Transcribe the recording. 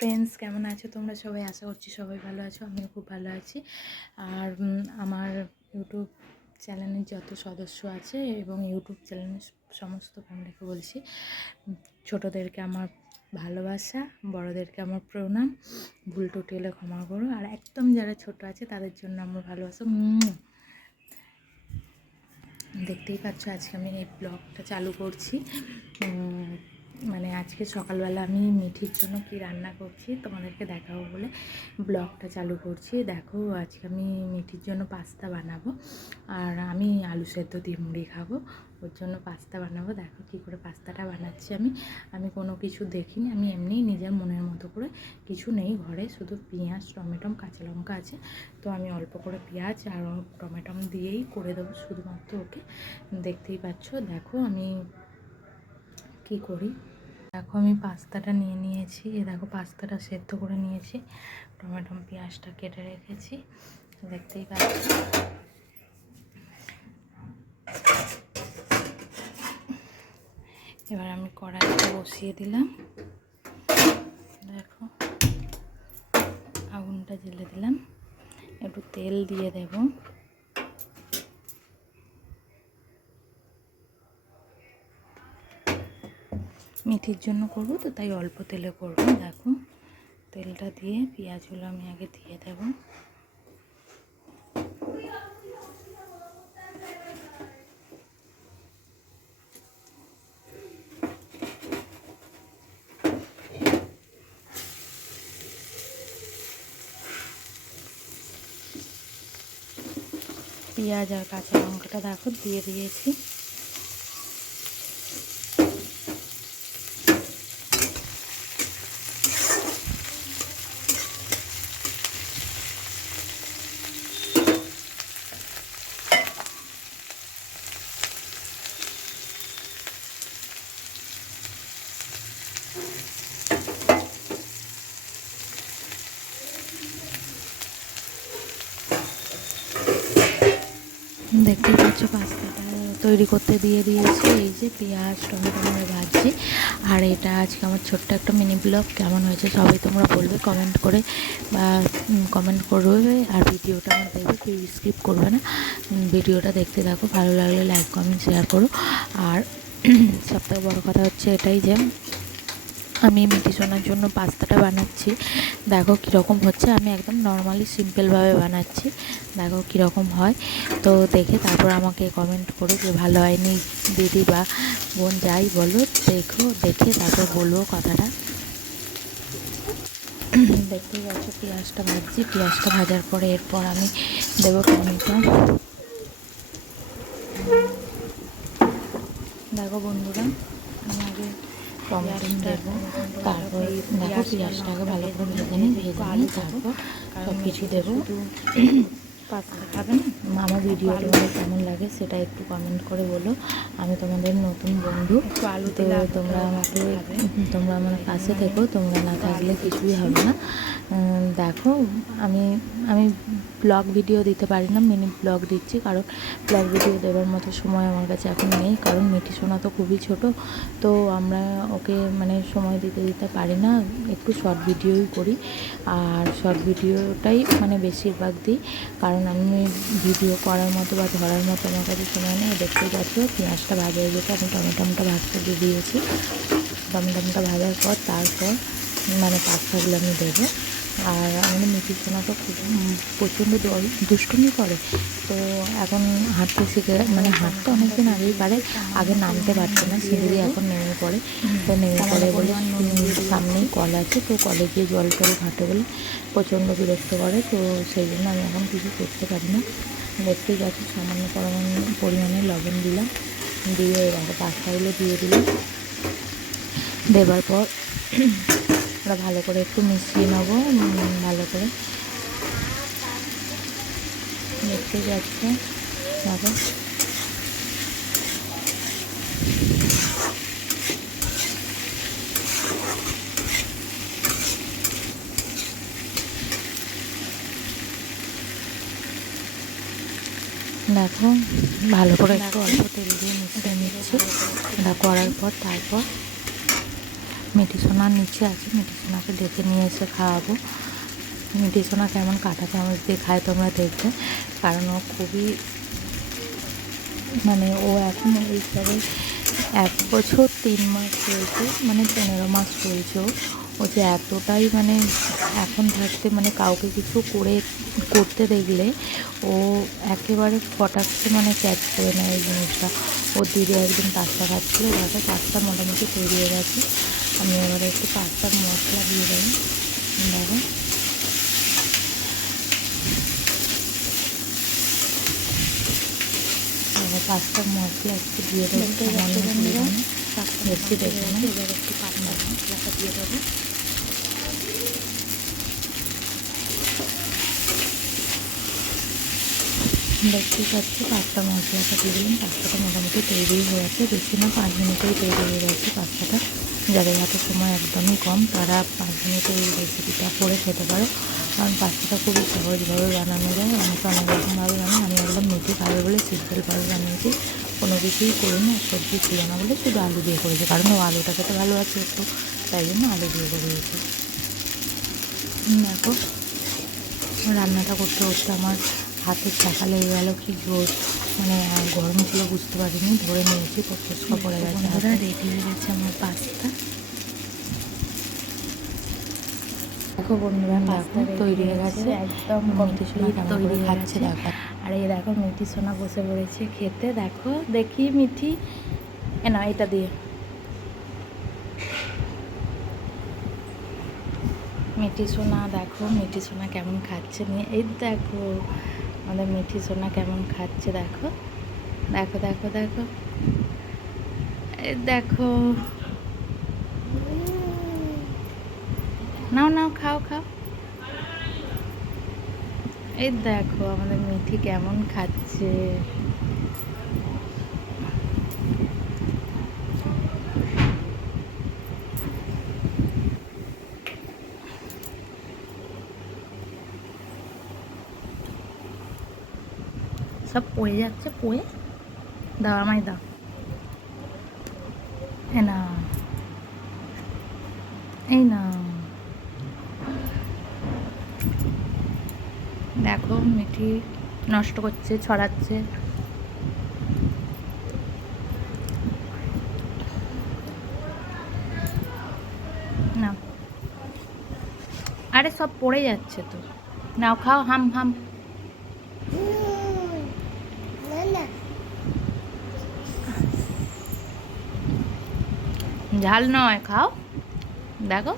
Friends কেমন আছো তোমরা? সবাই আশা করছি সবাই ভালো আছো, আমিও খুব ভালো আছি। আর আমার ইউটিউব চ্যানেলের যত সদস্য আছে এবং ইউটিউব চ্যানেলের সমস্ত ফ্যামিলিকে বলছি, ছোটোদেরকে আমার ভালোবাসা, বড়োদেরকে আমার প্রণাম, ভুল টুটি হলে ক্ষমা করো। আর একদম যারা ছোট আছে, তাদের জন্য আমার ভালোবাসা। দেখতেই পাচ্ছ, আজকে আমি এই ব্লগটা চালু করছি। মানে আজকে সকালবেলা আমি মিঠির জন্য কি রান্না করছি তোমাদেরকে দেখাবো বলে ব্লগটা চালু করছি। দেখো, আজকে আমি মিঠির জন্য পাস্তা বানাবো আর আমি আলু সেদ্ধ দিয়ে মুড়ি খাব। ওর জন্য পাস্তা বানাবো। দেখো কী করে পাস্তাটা বানাচ্ছি আমি। আমি কোনো কিছু দেখিনি। আমি এমনিই নিজের মনের মতো করে কিছু নেই ঘরে। শুধু পেঁয়াজ টমেটম কাঁচা লঙ্কা আছে। তো আমি অল্প করে পেঁয়াজ আর টমেটম দিয়েই করে দেবো শুধুমাত্র ওকে। দেখতেই পাচ্ছ? দেখো আমি কি করি? দেখো আমি পাস্তাটা নিয়ে নিয়েছি। এ দেখো পাস্তাটা সেদ্ধ করে নিয়েছি। টমেটো, পেঁয়াজটা কেটে রেখেছি। দেখতেই পাচ্ছি। এবার আমি কড়াইটা বসিয়ে দিলাম। দেখো, আগুনটা জ্বেলে দিলাম। একটু তেল দিয়ে দেবো। মিঠির জন্য করব, তো তাই অল্প তেলে করব। দেখো, তেলটা দিয়ে পেঁয়াজগুলো আমি আগে দিয়ে দেবো। পেঁয়াজ আর কাঁচা লঙ্কাটা দেখো দিয়ে দিয়েছি। দেখতে পাচ্ছ, পাস্তাটা তৈরি করতে দিয়ে দিয়েছি। এই যে পেঁয়াজ, টমেটো করে ভাজছি। আর এটা আজকে আমার ছোট্ট একটা মিনি ব্লগ কেমন হয়েছে সবাই তোমরা বলবে। কমেন্ট করে বা কমেন্ট করবে। আর ভিডিওটা আমার দেখবে, কেউ স্কিপ করবে না। ভিডিওটা দেখতে থাকো, ভালো লাগলে লাইক কমেন্ট শেয়ার করো। আর সবথেকে বড়ো কথা হচ্ছে এটাই যে আমি মিটি সোনার জন্য পাস্তাটা বানাচ্ছি। দেখো কীরকম হচ্ছে, আমি একদম নর্মালি সিম্পলভাবে বানাচ্ছি। দেখো কীরকম হয়। তো দেখে তারপর আমাকে কমেন্ট করো যে ভালো হয়নি দিদি বা বোন, যাই বলো, দেখো, দেখে তারপর বলব কথাটা। দেখতেই পাচ্ছ পেঁয়াজটা ভাজছি, পেঁয়াজটা ভাজার পরে এরপর আমি দেবো টমেটো। দেখো বন্ধুরা, আমি আগে টমেটো দেবো তারপর দেখো পেঁয়াজটাকে ভালো করে ভেজে নিই ভেজে নিই তারপর সব কিছু দেবো আমার ভিডিও তোমাদের কেমন লাগে সেটা একটু কমেন্ট করে বলো। আমি তোমাদের নতুন বন্ধু, তো তোমরা আমাকে, তোমরা আমার কাছে থেকো, তোমরা না থাকলে কিছুই হবে না। দেখো, আমি আমি ব্লগ ভিডিও দিতে পারি না মিনি ব্লগ দিচ্ছি, কারণ ব্লগ ভিডিও দেওয়ার মতো সময় আমার কাছে এখন নেই, কারণ মিঠি সোনা তো খুবই ছোট, তো আমরা ওকে মানে সময় দিতে দিতে পারি না, একটু শর্ট ভিডিওই করি, আর শর্ট ভিডিওটাই মানে বেশিরভাগ দিই, কারণ আমি ভিডিও করার মতো বা ধরার মতো আমার কাছে সময় নেই, দেখতে পাচ্ছ পেঁয়াজটা ভাজা হয়ে গেছে আমি টমেটোমটা ভাজতে দিয়ে দিয়েছি, টমেটোমটা ভাজার পর তারপর মানে পাস্তাগুলো আমি দেবো। আর আমাদের মিঠি সোনা তো প্রচণ্ড দুষ্টুমি করে। তো এখন হাঁটতে শিখে মানে হাঁটতে অনেকদিন আগেই পারে, আগে নামতে পারতো না, সিঁড়ি এখন নেমে পড়ে। তো নেমে পড়ে বলে সামনেই কল আছে, তো কলে গিয়ে জল টল ঘাটে বলে প্রচণ্ড বিরক্ত করে। তো সেই জন্য আমি এখন কিছু করতে পারি না। দেখতেই পাচ্ছি, সামান্য পরিমাণ লবণ দিলাম। দিয়ে দেখো পাস্তাগুলো দিয়ে দিলাম। দেবার পর ওরা ভালো করে একটু মিশিয়ে নেব। ভালো করে। দেখতে যাচ্ছে। দেখো দেখো, ভালো করে একটু অল্প তেল দিয়ে মিশিয়ে নিচ্ছি। করার পর, তারপর মিঠি সোনার নিচে আছে মিঠি সোনাকে ডেকে নিয়ে এসে খাওয়াবো। মিঠি সোনা কেমন কাঁটা চামচ দিয়ে খায় তোমরা দেখবে, কারণ ও খুবই মানে ও এখন হিসাবে এক বছর তিন মাস চলছে মানে পনেরো মাস চলছে ও। যে এতটাই মানে এখন থাকতে মানে কাউকে কিছু করে, করতে দেখলে ও একেবারে ফটাকতে মানে ক্যাচ করে নেয় এই জিনিসটা। ও দিদি একদিন পাস্তা খাচ্ছিলো দেখো পাস্তা মোটামুটি তৈরি হয়ে গেছে। আমি এবারে একটু পাস্তার মশলা দিয়ে দেবো দেখো। এবার পাস্তার মশলা একটু দিয়ে দেবো বেশি দেবো না এবার একটু পাতলা মশলাটা দিয়ে দেবো। দেখতেই পাচ্ছি পাস্তা মশলাটা দিয়ে দিলাম। পাস্তাটা মোটামুটি তৈরি হয়ে গেছে। বেশি না পাঁচ মিনিটেই তৈরি হয়ে গেছে পাস্তাটা যাদের হাতে সময় একদমই কম, তারা পাঁচ মিনিটে এই রেসিপিটা করে খেতে পারো। কারণ পাস্তাটা খুবই সহজভাবে বানানো যায়। অনেকে অনেক রকমভাবে বানায়। আমি একদম মেথি খাবে বলে সিম্পলভাবে বানিয়েছি। কোনো কিছুই করিনি সবজি ছিল না বলে শুধু আলু দিয়ে করেছি। কারণ ও আলুটা খেতে ভালো আছে একটু, তাই জন্য আলু দিয়ে করেছি। দেখো, রান্নাটা করতে করতে আমার হাতের চাকা লেগে গেল কি জোর? মানে গরম ছিল বুঝতে পারিনি ধরে নিয়েছি ফসকা পড়ে গেছে বন্ধুরা রেডি হয়ে গেছে আমার পাস্তা দেখো বন্ধুরা পাস্তা তৈরি হয়ে গেছে। একদম তৈরি খাচ্ছে। দেখো। আর এই দেখো মিঠি সোনা বসে পড়েছে খেতে দেখো দেখি মিঠি। এ না এটা দিয়ে। মিঠি সোনা দেখো মিঠি সোনা কেমন খাচ্ছে নিয়ে এই দেখো। আমাদের মিঠি সোনা কেমন খাচ্ছে দেখো। দেখো দেখো দেখো। দেখো। নাও নাও, খাও খাও। এই দেখো আমাদের মিঠি কেমন খাচ্ছে। সব পড়ে যাচ্ছে, পড়ে। দাও আমায় দাও। এই না এই না দেখো মিঠি নষ্ট করছে, ছড়াচ্ছে। না আরে সব পড়ে যাচ্ছে তো। নাও খাও, হাম হাম। ঝাল নয় খাও। দেখো।